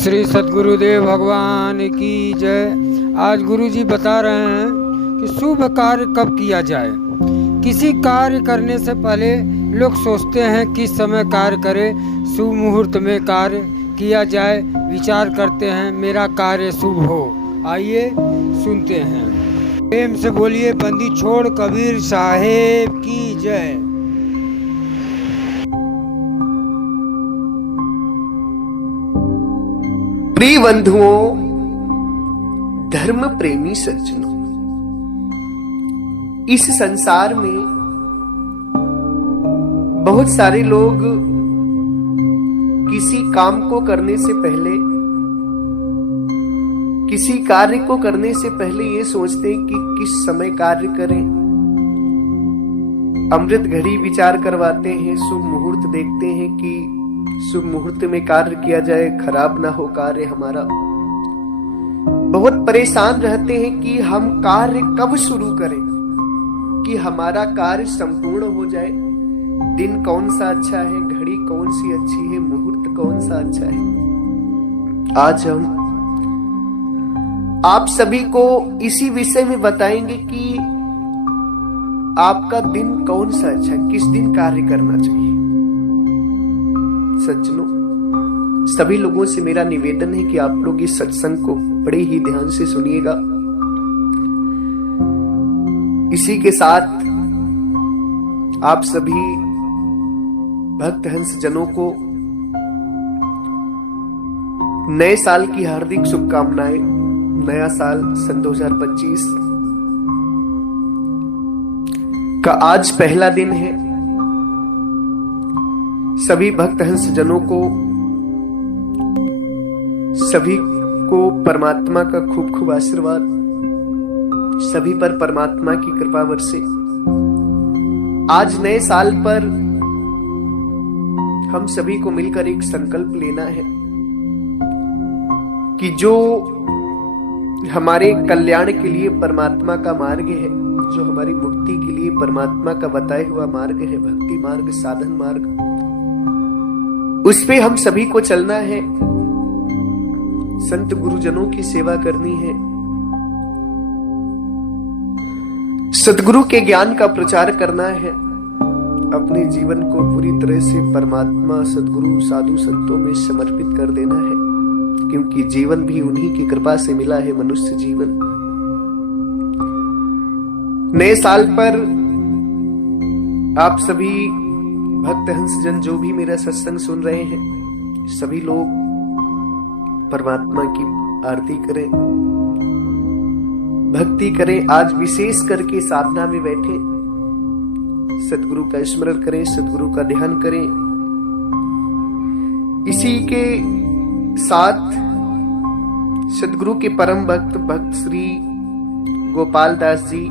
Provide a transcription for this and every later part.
श्री सद्गुरुदेव भगवान की जय। आज गुरुजी बता रहे हैं कि शुभ कार्य कब किया जाए। किसी कार्य करने से पहले लोग सोचते हैं किस समय कार्य करें, शुभ मुहूर्त में कार्य किया जाए, विचार करते हैं मेरा कार्य शुभ हो। आइए सुनते हैं। प्रेम से बोलिए बंदी छोड़ कबीर साहेब की जय। प्रिय बंधुओं, धर्म प्रेमी सज्जनों, इस संसार में बहुत सारे लोग किसी काम को करने से पहले, किसी कार्य को करने से पहले ये सोचते हैं कि किस समय कार्य करें। अमृत घड़ी विचार करवाते हैं, शुभ मुहूर्त देखते हैं कि शुभ मुहूर्त में कार्य किया जाए, खराब ना हो कार्य हमारा। बहुत परेशान रहते हैं कि हम कार्य कब शुरू करें कि हमारा कार्य संपूर्ण हो जाए। दिन कौन सा अच्छा है, घड़ी कौन सी अच्छी है, मुहूर्त कौन सा अच्छा है। आज हम आप सभी को इसी विषय में बताएंगे कि आपका दिन कौन सा अच्छा है, किस दिन कार्य करना चाहिए। सज्जनों, सभी लोगों से मेरा निवेदन है कि आप लोग इस सत्संग को बड़े ही ध्यान से सुनिएगा। इसी के साथ आप सभी भक्त हंस जनों को नए साल की हार्दिक शुभकामनाएं। नया साल सन 2025 का आज पहला दिन है। सभी भक्त हंस जनों को, सभी को परमात्मा का खूब खूब आशीर्वाद, सभी पर परमात्मा की कृपा बरसे। आज नए साल पर हम सभी को मिलकर एक संकल्प लेना है कि जो हमारे कल्याण के लिए परमात्मा का मार्ग है, जो हमारी मुक्ति के लिए परमात्मा का बताया हुआ मार्ग है, भक्ति मार्ग, साधन मार्ग, उस पे हम सभी को चलना है। संत गुरुजनों की सेवा करनी है, सद्गुरु के ज्ञान का प्रचार करना है, अपने जीवन को पूरी तरह से परमात्मा, सद्गुरु, साधु संतों में समर्पित कर देना है, क्योंकि जीवन भी उन्हीं की कृपा से मिला है, मनुष्य जीवन। नए साल पर आप सभी भक्त हंसजन जो भी मेरा सत्संग सुन रहे हैं, सभी लोग परमात्मा की आरती करें, भक्ति करें। आज विशेष करके साधना में बैठे सद्गुरु का स्मरण करें, सद्गुरु का ध्यान करें। इसी के साथ सद्गुरु के परम भक्त भक्त श्री गोपाल दास जी,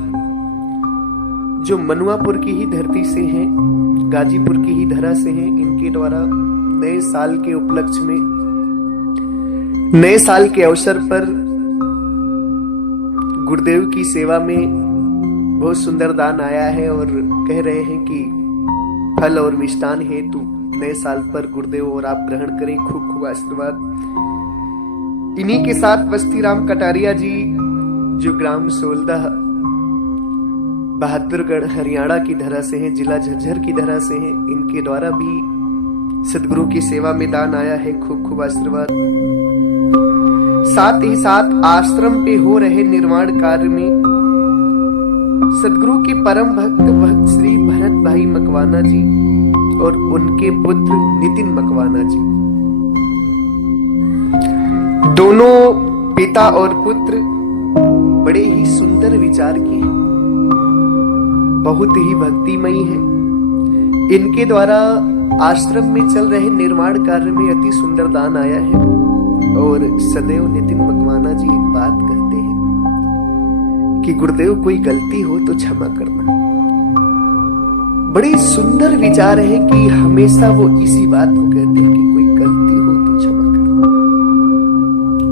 जो मनुआपुर की ही धरती से हैं, गाजीपुर की ही धरा से हैं, इनके द्वारा नए साल के उपलक्ष्य में, नए साल के अवसर पर गुरुदेव की सेवा में बहुत सुंदर दान आया है और कह रहे हैं कि फल और मिष्टान हेतु नए साल पर गुरुदेव और आप ग्रहण करें। खूब खूब आशीर्वाद। इन्हीं के साथ बस्ती राम कटारिया जी, जो ग्राम सोलदह, बहादुरगढ़, हरियाणा की धरा से हैं, जिला झज्जर की धरा से हैं, इनके द्वारा भी सद्गुरु की सेवा में दान आया है। खूब खूब आशीर्वाद। साथ ही साथ आश्रम पे हो रहे निर्माण कार्य में सद्गुरु के परम भक्त भक्त श्री भरत भाई मकवाना जी और उनके पुत्र नितिन मकवाना जी, दोनों पिता और पुत्र बड़े ही सुंदर विचार के हैं, बहुत ही भक्तिमयी है। इनके द्वारा आश्रम में चल रहे निर्माण कार्य में अति सुंदर दान आया है। और सदैव नितिन मकवाना जी एक बात कहते हैं कि गुरुदेव कोई गलती हो तो क्षमा करना। बड़ी सुंदर विचार है कि हमेशा वो इसी बात को कहते हैं कि कोई गलती हो तो क्षमा करना।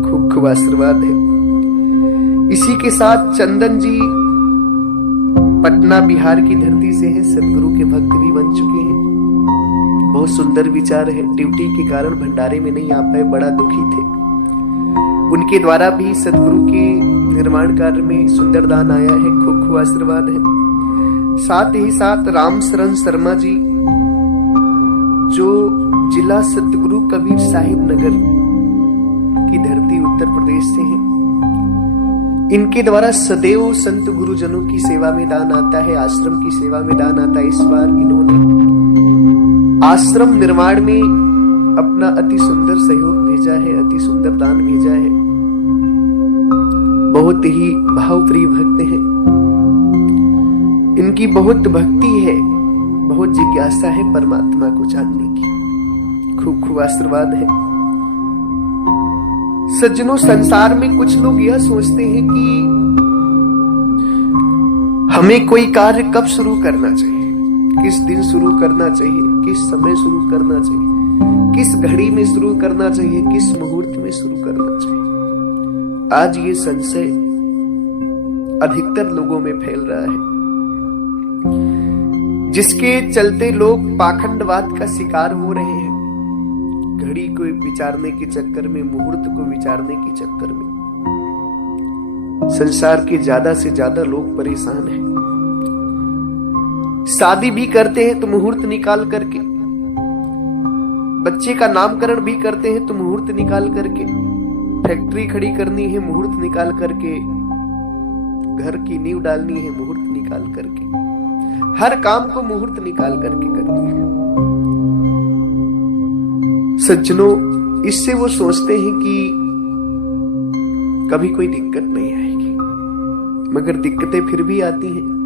खूब खूब आशीर्वाद है। इसी के साथ चंदन जी पटना बिहार की धरती से हैं, सदगुरु के भक्त भी बन चुके हैं। बहुत सुंदर विचार है। ड्यूटी के कारण भंडारे में नहीं आ पाए, बड़ा दुखी थे। उनके द्वारा भी सदगुरु के निर्माण कार्य में सुंदर दान आया है। खूब खूब आशीर्वाद है। साथ ही साथ राम शरण शर्मा जी, जो जिला सतगुरु कबीर साहिब नगर की धरती उत्तर प्रदेश से हैं, इनके द्वारा सदैव संत गुरुजनों की सेवा में दान आता है, आश्रम की सेवा में दान आता है। इस बार इन्होंने आश्रम निर्माण में अपना अति सुंदर सहयोग भेजा है, अति सुंदर दान भेजा है। बहुत ही भावप्रिय भक्त हैं। इनकी बहुत भक्ति है, बहुत जिज्ञासा है परमात्मा को जानने की। खूब खूब आशीर्वाद है। सज्जनों, संसार में कुछ लोग यह सोचते हैं कि हमें कोई कार्य कब शुरू करना चाहिए, किस दिन शुरू करना चाहिए, किस समय शुरू करना चाहिए, किस घड़ी में शुरू करना चाहिए, किस मुहूर्त में शुरू करना चाहिए। आज ये संशय अधिकतर लोगों में फैल रहा है, जिसके चलते लोग पाखंडवाद का शिकार हो रहे हैं। घड़ी को विचारने के चक्कर में, मुहूर्त को विचारने के चक्कर में संसार के ज्यादा से ज्यादा लोग परेशान हैं। शादी भी करते हैं तो मुहूर्त निकाल करके, बच्चे का नामकरण भी करते हैं तो मुहूर्त निकाल करके, फैक्ट्री खड़ी करनी है मुहूर्त निकाल करके, घर की नींव डालनी है मुहूर्त निकाल करके, हर काम को मुहूर्त निकाल करके करते हैं। सज्जनों, इससे वो सोचते हैं कि कभी कोई दिक्कत नहीं आएगी, मगर दिक्कतें फिर भी आती हैं।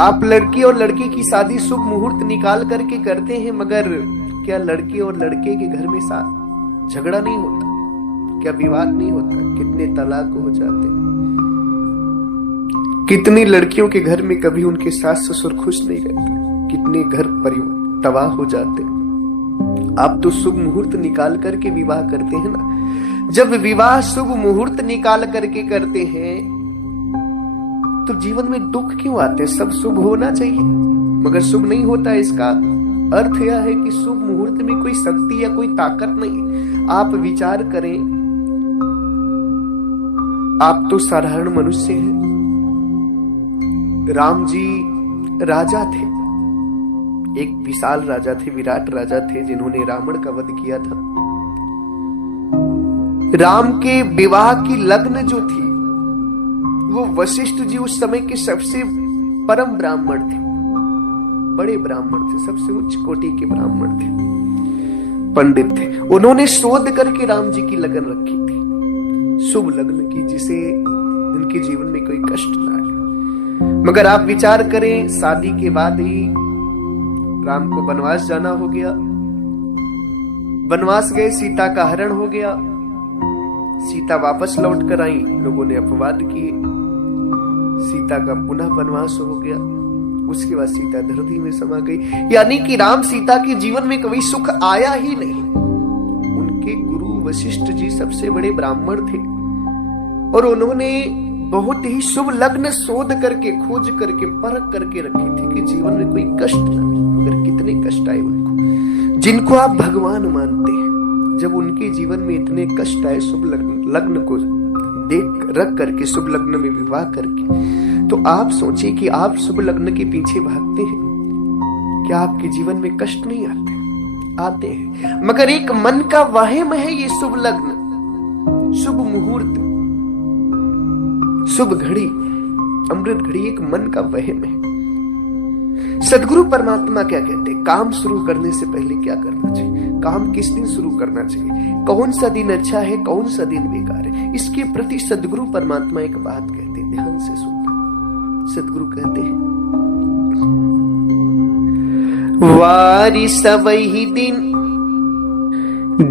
आप लड़की और लड़के की शादी शुभ मुहूर्त निकाल करके करते हैं, मगर क्या लड़के और लड़के के घर में साथ झगड़ा नहीं होता? क्या विवाद नहीं होता? कितने तलाक हो जाते हैं। कितनी लड़कियों के घर में कभी उनके सास ससुर खुश नहीं रहते, कितने घर परिवार तबाह हो जाते। आप तो शुभ मुहूर्त निकाल करके विवाह करते हैं ना। जब विवाह शुभ मुहूर्त निकाल करके करते हैं तो जीवन में दुख क्यों आते? सब शुभ होना चाहिए मगर शुभ नहीं होता। इसका अर्थ यह है कि शुभ मुहूर्त में कोई शक्ति या कोई ताकत नहीं। आप विचार करें, आप तो साधारण मनुष्य हैं। राम जी राजा थे, एक विशाल राजा थे, विराट राजा थे, जिन्होंने रावण का वध किया था। राम के विवाह की लग्न जो थी वो वशिष्ठ जी उस समय के सबसे परम ब्राह्मण थे, बड़े ब्राह्मण थे, सबसे उच्च कोटि के ब्राह्मण थे, पंडित थे। उन्होंने शोध करके राम जी की लगन रखी थी, शुभ लग्न की, जिसे उनके जीवन में कोई कष्ट ना आए। मगर आप विचार करें, शादी के बाद ही राम को वनवास जाना हो गया। वनवास गए, सीता का हरण हो गया। सीता वापस लौट कर आई, लोगों ने अपवाद किए। सीता का पुनः वनवास हो गया। उसके बाद सीता धरती में समा गई। यानी कि राम सीता के जीवन में कभी सुख आया ही नहीं। उनके गुरु वशिष्ठ जी सबसे बड़े ब्राह्मण थे और उन्होंने बहुत ही शुभ लग्न शोध करके, खोज करके, परख करके रखी थी कि जीवन में कोई कष्ट ना आए। मगर कितने कष्ट आए उनको, जिनको आप भगवान मानते हैं। जब उनके जीवन में इतने कष्ट आए, शुभ लग्न को देख रख करके, शुभ लग्न में विवाह करके, तो आप सोचिए कि आप शुभ लग्न के पीछे भागते हैं, क्या आपके जीवन में कष्ट नहीं आते? आते हैं, मगर एक मन का वहम है ये शुभ लग्न, शुभ मुहूर्त, शुभ घड़ी, अमृत घड़ी एक मन का वहम है। सदगुरु परमात्मा क्या कहते हैं? काम शुरू करने से पहले क्या करना चाहिए? काम किस दिन शुरू करना चाहिए? कौन सा दिन अच्छा है, कौन सा दिन बेकार है? इसके प्रति सदगुरु परमात्मा एक बात कहते हैं, ध्यान से सुनना। सदगुरु कहते हैं, वारी सबही दिन,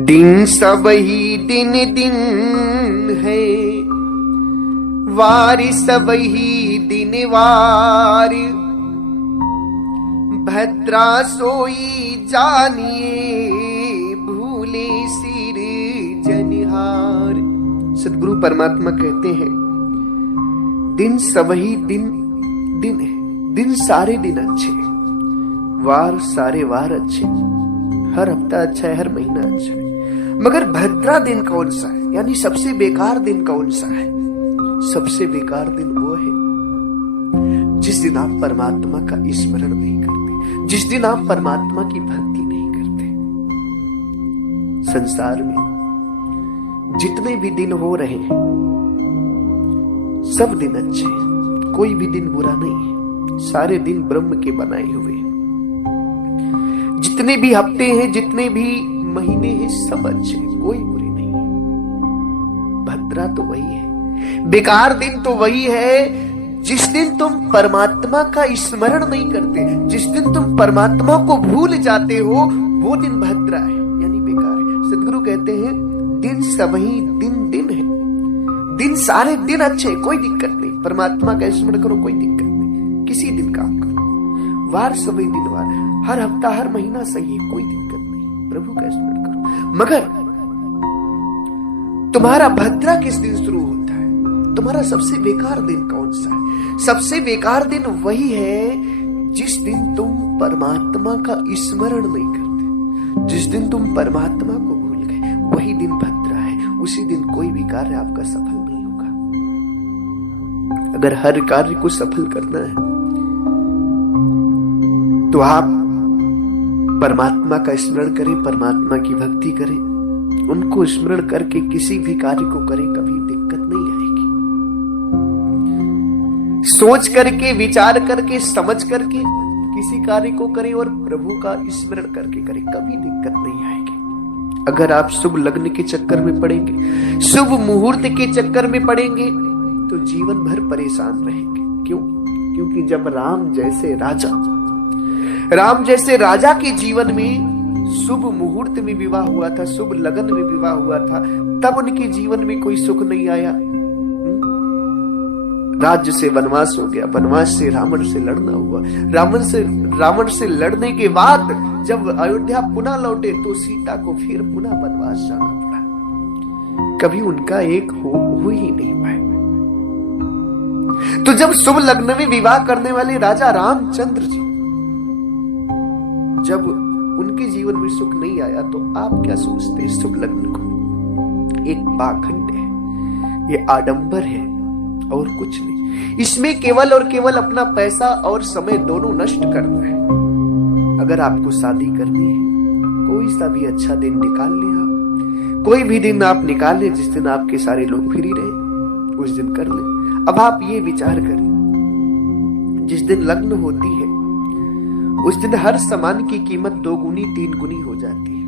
दिन सबही दिन दिन है, वारी सबही दिन वार, भद्रा सोई जानिए, भूले सिर जनिहार। सदगुरु परमात्मा कहते हैं, दिन सबही दिन दिन है, दिन सारे दिन अच्छे, वार सारे वार अच्छे, हर हफ्ता अच्छा है, हर महीना अच्छा है। मगर भद्रा दिन कौन सा है, यानी सबसे बेकार दिन कौन सा है? सबसे बेकार दिन वो है जिस दिन आप परमात्मा का स्मरण नहीं करते, जिस दिन आप परमात्मा की भक्ति नहीं करते। संसार में जितने भी दिन हो रहे हैं सब दिन अच्छे हैं, कोई भी दिन बुरा नहीं है, सारे दिन ब्रह्म के बनाए हुए हैं। जितने भी हफ्ते हैं, जितने भी महीने हैं, सब अच्छे, कोई बुरे नहीं है। भद्रा तो वही है, बेकार दिन तो वही है जिस दिन तुम परमात्मा का स्मरण नहीं करते, जिस दिन तुम परमात्मा को भूल जाते हो, वो दिन भद्रा है, यानी बेकार है। सदगुरु कहते हैं दिन सबही दिन दिन है, दिन सारे दिन अच्छे, कोई दिक्कत नहीं। परमात्मा का स्मरण करो, कोई दिक्कत नहीं, किसी दिन काम करो, वार सभी दिन वार, हर हफ्ता हर महीना सही है, कोई दिक्कत नहीं, प्रभु का स्मरण करो। मगर तुम्हारा भद्रा किस दिन शुरू होता है? तुम्हारा सबसे बेकार दिन कौन सा है? सबसे बेकार दिन वही है जिस दिन तुम परमात्मा का स्मरण नहीं करते, जिस दिन तुम परमात्मा को भूल गए, वही दिन भद्रा है। उसी दिन कोई भी कार्य आपका सफल नहीं होगा। अगर हर कार्य को सफल करना है तो आप परमात्मा का स्मरण करें, परमात्मा की भक्ति करें, उनको स्मरण करके किसी भी कार्य को करें, कभी दिक्कत नहीं आएगी। सोच करके, विचार करके, समझ करके किसी कार्य को करें और प्रभु का स्मरण करके करें, कभी दिक्कत नहीं आएगी। अगर आप शुभ लग्न के चक्कर में पड़ेंगे, शुभ मुहूर्त के चक्कर में पड़ेंगे, तो जीवन भर परेशान रहेंगे। क्यों? क्योंकि जब राम जैसे राजा के जीवन में शुभ मुहूर्त में विवाह हुआ था, शुभ लगन में विवाह हुआ था, तब उनके जीवन में कोई सुख नहीं आया। राज्य से वनवास हो गया, वनवास से रावण से लड़ना हुआ, रावण से लड़ने के बाद जब अयोध्या पुनः लौटे तो सीता को फिर पुनः वनवास जाना पड़ा। कभी उनका एक हो ही नहीं पाए। तो जब शुभ लग्न में विवाह करने वाले राजा रामचंद्र जी, जब उनके जीवन में सुख नहीं आया, तो आप क्या सोचते हैं? शुभ लग्न को एक पाखंड है, ये आडंबर है और कुछ नहीं। इसमें केवल और केवल अपना पैसा और समय दोनों नष्ट करना है। अगर आपको शादी करनी है, कोई सा भी अच्छा दिन निकाल लिया, कोई भी दिन आप निकाल ले जिस दिन आपके सारे लोग फ्री रहे, उस दिन कर ले। अब आप ये विचार करें, जिस दिन लग्न होती है उस दिन हर सामान की कीमत 2 गुनी 3 गुनी हो जाती है।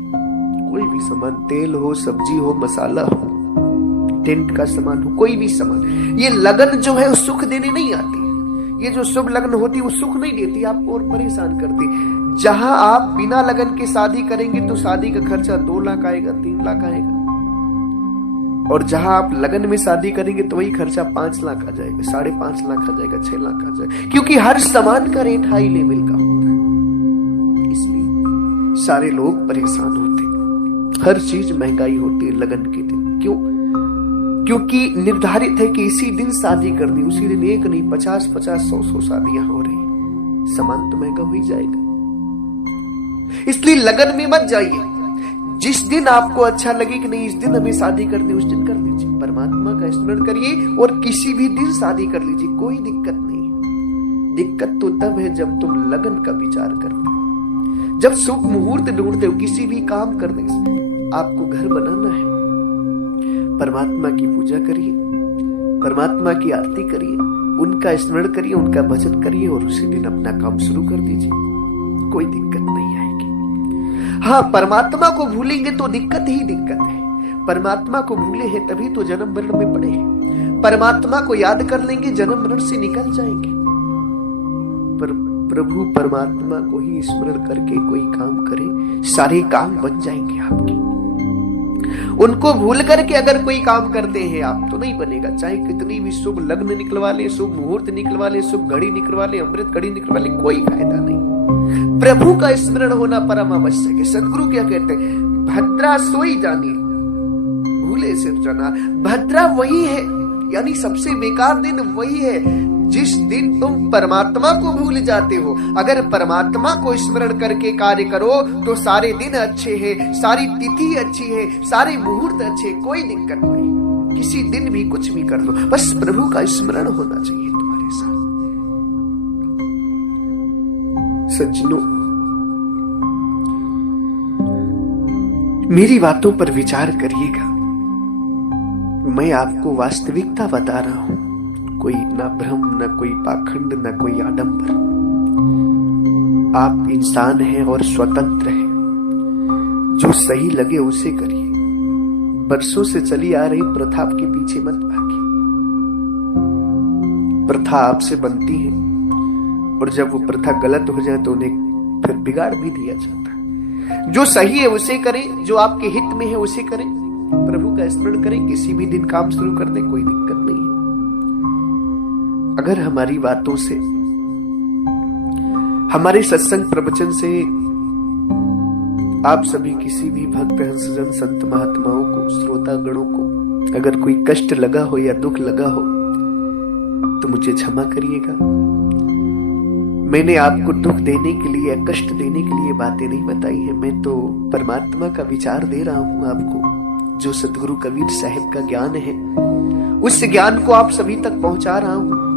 कोई भी सामान, तेल हो, सब्जी हो, मसाला हो, टेंट का सामान हो, कोई भी सामान, ये लगन जो है सुख देने नहीं आती। ये जो शुभ लगन होती है वो सुख नहीं देती, आपको और परेशान करती। जहां आप बिना लगन के शादी करेंगे तो शादी का खर्चा 2 लाख आएगा, 3 लाख आएगा, और जहां आप लगन में शादी करेंगे तो वही खर्चा 5 लाख आ जाएगा, 5.5 लाख आ जाएगा, 6 लाख आ जाएगा, क्योंकि हर सामान का रेट हाई लेवल का होता है। इसलिए सारे लोग परेशान होते, हर चीज महंगाई होती है लगन के दिन। क्यों? क्योंकि निर्धारित है कि इसी दिन शादी करनी, उसी दिन एक नहीं 50-50, 100-100 शादियां हो रही, सामान तो महंगा हो ही जाएगा। इसलिए लगन में मत जाइए। जिस दिन आपको अच्छा लगे कि नहीं इस दिन हमें शादी करनी, उस दिन कर लीजिए, परमात्मा का स्मरण करिए और किसी भी दिन शादी कर लीजिए, कोई दिक्कत नहीं है। दिक्कत तो तब है जब तुम लगन का विचार करते हो, जब शुभ मुहूर्त ढूंढते हो किसी भी काम करने से। आपको घर बनाना है, परमात्मा की पूजा करिए, परमात्मा की आरती करिए, उनका स्मरण करिए, उनका भजन करिए और उसी दिन अपना काम शुरू कर दीजिए, कोई दिक्कत नहीं आएगी। हाँ, परमात्मा को भूलेंगे तो दिक्कत ही दिक्कत है। परमात्मा को भूले हैं तभी तो जन्म मरण में पड़े हैं। परमात्मा को याद कर लेंगे, जन्म मरण से निकल जाएंगे। पर प्रभु परमात्मा को ही स्मरण करके कोई काम करे, सारे काम बन जाएंगे आपके। उनको भूल करके अगर कोई काम करते हैं आप, तो नहीं बनेगा। चाहे कितनी भी शुभ लग्न निकलवा ले, शुभ मुहूर्त निकलवा ले, शुभ घड़ी निकलवा ले, अमृत घड़ी निकलवा ले, कोई फायदा नहीं। प्रभु का स्मरण होना परम आवश्यक है। सदगुरु क्या कहते हैं? भद्रा सोई जानी, भूले सिर जना। भद्रा वही है, यानी सबसे बेकार दिन वही है जिस दिन तुम परमात्मा को भूल जाते हो, अगर परमात्मा को स्मरण करके कार्य करो तो सारे दिन अच्छे हैं, सारी तिथि अच्छी है, सारे मुहूर्त अच्छे, कोई दिक्कत नहीं। किसी दिन भी कुछ भी कर लो, बस प्रभु का स्मरण होना चाहिए तुम्हारे साथ। सज्जनों, मेरी बातों पर विचार करिएगा। मैं आपको वास्तविकता बता रहा हूं, कोई ना भ्रम, ना कोई पाखंड, ना कोई आडंबर। आप इंसान हैं और स्वतंत्र हैं। जो सही लगे उसे करिए। बरसों से चली आ रही प्रथा के पीछे मत भागिए। प्रथा आपसे बनती है और जब वो प्रथा गलत हो जाए तो उन्हें फिर बिगाड़ भी दिया जाता है। जो सही है उसे करें, जो आपके हित में है उसे करें, प्रभु का स्मरण करें, किसी भी दिन काम शुरू कर दें, कोई दिक्कत नहीं है। अगर हमारी बातों से, हमारे सत्संग प्रवचन से आप सभी किसी भी भक्त हंसजन संत महात्माओं को, श्रोता गणों को अगर कोई कष्ट लगा हो या दुख लगा हो तो मुझे क्षमा करिएगा। मैंने आपको दुख देने के लिए या कष्ट देने के लिए बातें नहीं बताई है। मैं तो परमात्मा का विचार दे रहा हूं आपको, जो सतगुरु कबीर साहिब का ज्ञान है उस ज्ञान को आप सभी तक पहुंचा रहा हूं।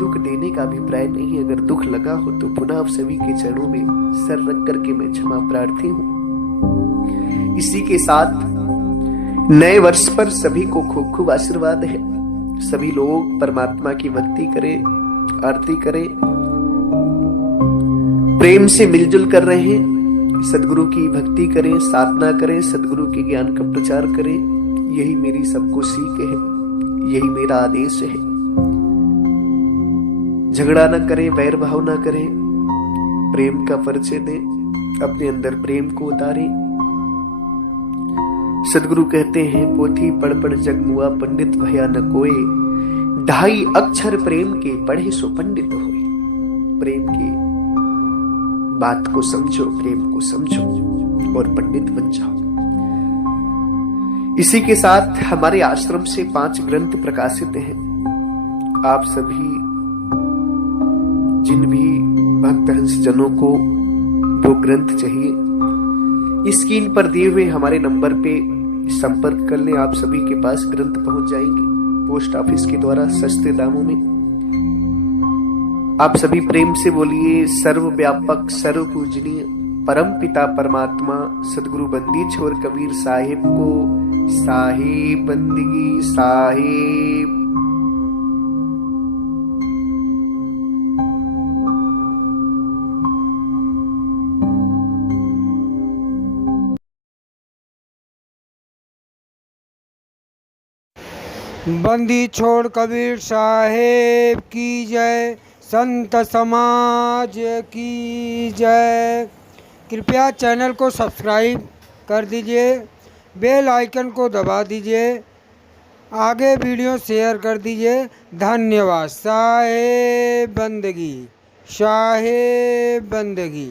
दुख देने का अभिप्राय नहीं है। अगर दुख लगा हो तो पुनः आप सभी के चरणों में सर रख करके मैं क्षमा प्रार्थी हूं। इसी के साथ नए वर्ष पर सभी को खूब खूब आशीर्वाद है। सभी लोग परमात्मा की भक्ति करें, आरती करें, प्रेम से मिलजुल कर रहे हैं, सदगुरु की भक्ति करें, साधना करें, सदगुरु के ज्ञान का प्रचार करें। यही मेरी सबको सीख है, यही मेरा आदेश है। झगड़ा न करें, वैर भाव न करें, प्रेम का परिचय दें, अपने अंदर प्रेम को उतारें। सदगुरु कहते हैं, पोथी पढ़ पढ़ जग मुआ, पंडित भया न कोय, 2.5 अक्षर प्रेम के पढ़े सो पंडित होए। प्रेम की बात को समझो, प्रेम को समझो और पंडित बन जाओ। इसी के साथ हमारे आश्रम से 5 ग्रंथ प्रकाशित हैं। आप सभी जिन भी भक्त हंस जनों को वो ग्रंथ चाहिए, स्क्रीन पर दिए हुए हमारे नंबर पे संपर्क कर लें। आप सभी के पास ग्रंथ पहुंच जाएंगे पोस्ट ऑफिस के द्वारा सस्ते दामों में। आप सभी प्रेम से बोलिए, सर्वव्यापक सर्व पूजनीय परम पिता परमात्मा सदगुरु बंदी छोर कबीर साहिब को साहिब बंदगी साहिब। बंदी छोड़ कबीर साहेब की जय, संत समाज की जय। कृपया चैनल को सब्सक्राइब कर दीजिए, बेल आइकन को दबा दीजिए, आगे वीडियो शेयर कर दीजिए। धन्यवाद। साहेब बंदगी, साहेब बंदगी।